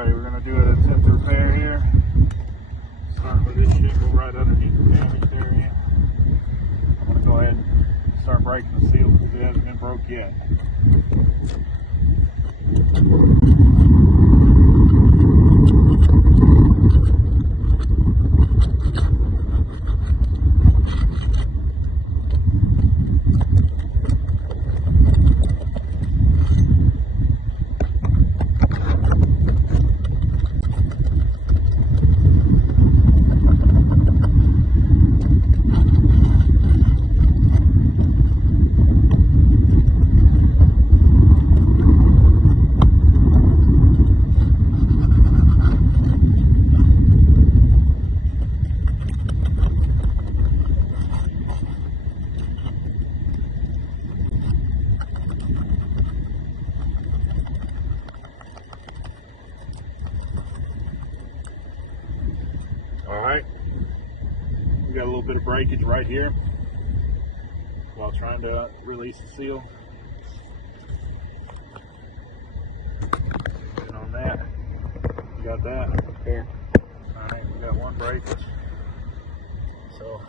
Alright, we're going to do an attempt to repair here. Starting with this shingle right underneath the damaged area. I'm going to go ahead and start breaking the seal because it hasn't been broke yet. Alright, we got a little bit of breakage right here while trying to release the seal. And on that, you got that? Yeah. Alright, we got one breakage. So,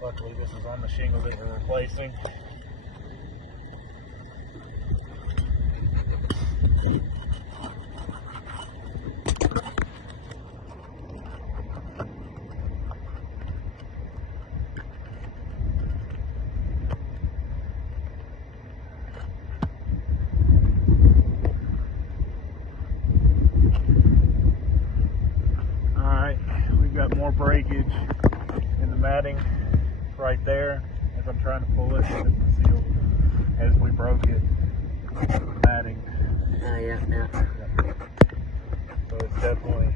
luckily this is on the shingle that we're replacing. Got more breakage in the matting right there as I'm trying to pull it because the seal, as we broke it, the matting. Yeah. So it's definitely